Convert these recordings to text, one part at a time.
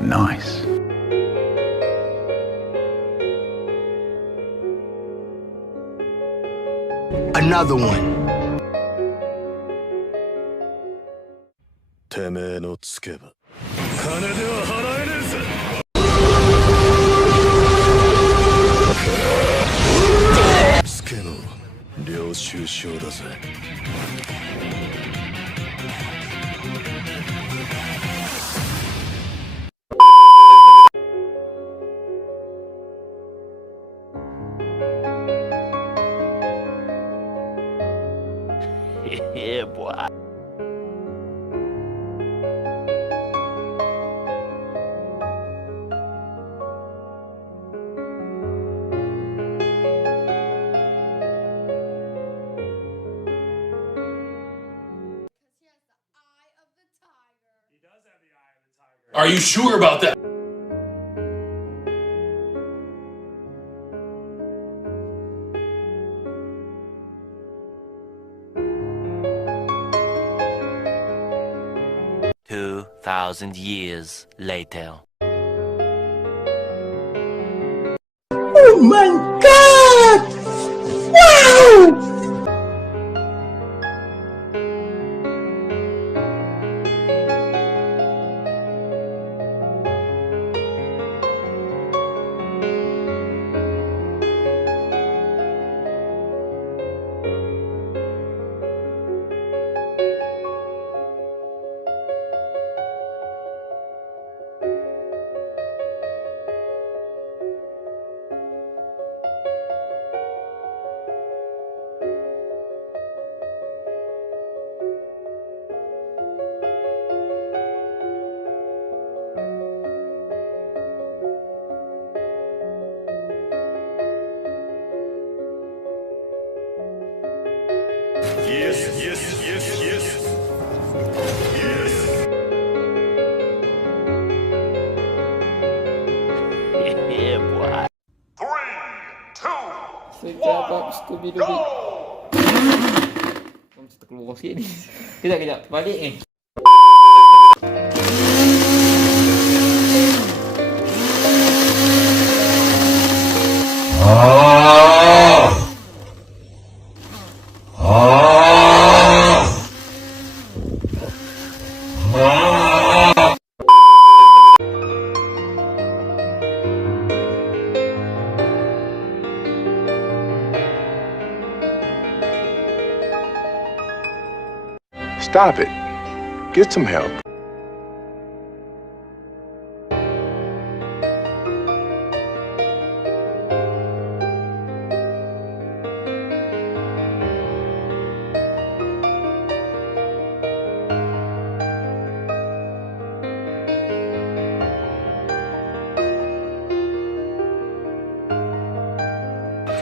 Nice. Another one. てめえのつけば金では払えねえぜ。つけの領収書だぜ。Yeah, boy. Are you sure about that? Years later. Oh my God! Wow! Yes, yes, yes, yes. Yes. Yeah, boy. 3, 2, Sedap Scooby-Doo. Kita keluar sikit ni. Kejap, balik ni. Stop it. Get some help.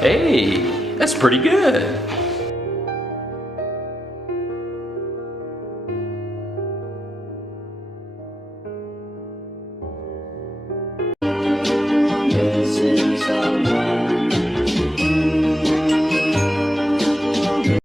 Hey, that's pretty good.